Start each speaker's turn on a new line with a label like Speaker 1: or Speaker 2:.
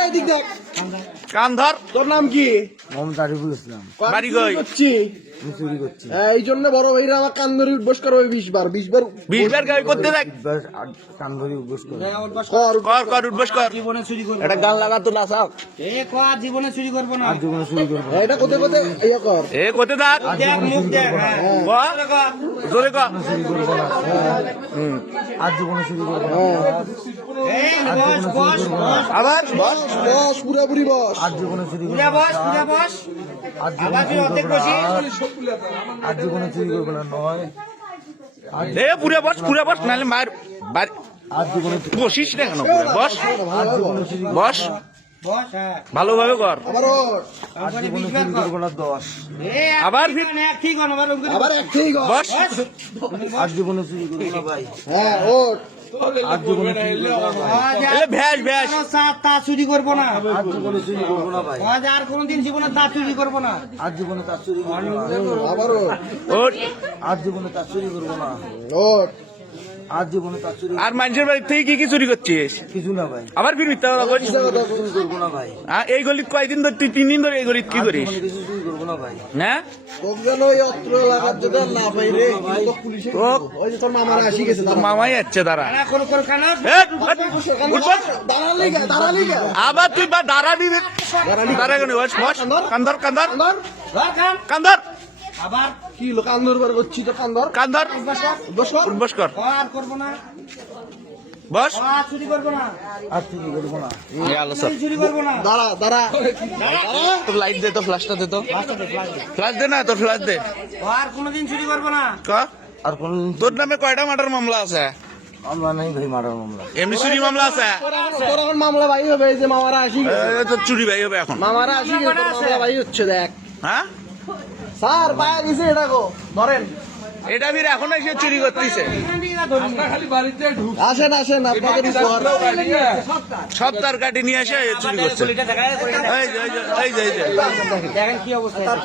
Speaker 1: দিক দেখ
Speaker 2: কান ধর।
Speaker 1: তোর নাম কি?
Speaker 3: মোহাম্মদ আরিফুল ইসলাম।
Speaker 2: বাড়ি কই?
Speaker 3: আমি চুরি করছি।
Speaker 1: এই জন্য বড় ভাইরা আমার কান ধরে উঠবস করো 20 বার
Speaker 2: 20 বার গাড়ি করতে দেখ।
Speaker 3: কান ধরে উঠবস করে।
Speaker 2: কর উঠবস কর।
Speaker 4: জীবনে চুরি করবো
Speaker 2: এটা গান লাগা তো নাচাও।
Speaker 4: জীবনে চুরি করবো না।
Speaker 3: আর জীবনে চুরি করবো না।
Speaker 1: এটা কোথায় কোথায় ইয়া কর
Speaker 2: এ কোতে থাক।
Speaker 4: দেখ মুখ দেখ
Speaker 2: জোরে কর।
Speaker 3: চুরি করবো না। আর জীবনে চুরি করবো না।
Speaker 4: বস বস বস
Speaker 2: আবার বস।
Speaker 1: বস পুরাপুরি বস
Speaker 3: আর জীবনে চুরি করবো
Speaker 4: পুরা
Speaker 3: না।
Speaker 4: বস পুরা বস
Speaker 3: আর
Speaker 4: আবার তুই অর্ধেক
Speaker 3: জীবনে
Speaker 4: বসি
Speaker 3: আর জীবনে চুরি করবো না। নয়
Speaker 2: এ পুরে বস নাহলে মার বাড়ি
Speaker 3: আর জীবনে
Speaker 2: বসিস না কেন পুরে বস।
Speaker 3: আর জীবনে চুরি
Speaker 2: বস
Speaker 4: বস হ্যাঁ
Speaker 2: ভালোভাবে কর।
Speaker 1: আবার ওঠ।
Speaker 3: আর জীবনে চুরি করবো না। 10
Speaker 2: আবার
Speaker 4: ঠিক হন আবার
Speaker 1: আবার এক ঠিক
Speaker 2: বস।
Speaker 3: আর জীবনে চুরি করবো না ভাই।
Speaker 1: হ্যাঁ ওঠ।
Speaker 3: আর জীবনে চুরি করবো না ভাই।
Speaker 2: এলে ভ্যাস
Speaker 4: তা চুরি করবো না
Speaker 3: আর জীবনে চুরি করবো না ভাই।
Speaker 4: আর কোনদিন জীবনে তা চুরি করবো না
Speaker 3: আর জীবনে তার চুরি করবো না।
Speaker 1: আবার ওঠ।
Speaker 2: ওঠ।
Speaker 3: আর জীবনে তার চুরি করবো না।
Speaker 1: ওঠ।
Speaker 3: আর জীবনে তার চুরি
Speaker 2: আর মানুষের বাড়ি থেকে কি কি চুরি করছিস?
Speaker 3: কিছু না ভাই।
Speaker 2: আবার ফির মিথ্যা কথা বলছিস।
Speaker 3: চুরি করবো না ভাই।
Speaker 2: এই গলিত কয়দিন ধরে তুই 3 দিন ধরে এই গলিত কি
Speaker 3: আর
Speaker 2: করিস?
Speaker 3: জীবনে কিছু চুরি করবো না ভাই।
Speaker 2: না
Speaker 1: তোকে যেন ওই অস্ত্র লাগার জন্য না পাই রে কিন্তু পুলিশে ওই যে তোর মামারা আসি গেছে
Speaker 2: তোর মামাই যাচ্ছে দাঁড়া।
Speaker 4: কোন কোন খানা
Speaker 1: দাঁড়ালি কে
Speaker 2: আবার তুই বা দাঁড়াবি দাঁড়া কেন বস কান্দর কান্দর
Speaker 4: আবার
Speaker 1: কি লোক কান ধরবার করছি তো কান ধর
Speaker 2: কান্দর বস কর
Speaker 4: আর করবো না
Speaker 2: বস।
Speaker 4: আর চুরি করবো না
Speaker 3: আর চুরি করবো না।
Speaker 4: চুরি করবো না
Speaker 1: দাঁড়া
Speaker 2: তোর লাইট দে তো ফ্ল্যাশটা দে তো ফ্ল্যাশ দে না তোর ফ্ল্যাশ দে
Speaker 4: আর কোনোদিন চুরি করবো না
Speaker 2: ক
Speaker 3: আর কোন
Speaker 2: তোর নামে কয়টা মার্ডার মামলা আছে?
Speaker 3: মামলা নাই ভাই। মারার মামলা।
Speaker 2: এমনি চুরি মামলা আছে?
Speaker 1: তোর এখন মামলা ভাই হবে এই যে মামারা আসি গেছে
Speaker 2: তোর চুরি ভাই হবে এখন।
Speaker 1: মামারা আসি গেছে তোর মামলা ভাই হচ্ছে দেখ
Speaker 2: হ্যাঁ
Speaker 1: স্যার পায়া দিছে এটা গো ধরেন
Speaker 2: এটা ফির এখন এসে চুরি করতেছে।
Speaker 1: আসেন আপনাদের উপর
Speaker 2: সব তার কাটি নিয়ে এসে চুরি করছে। এই যে
Speaker 4: দেখেন কি অবস্থা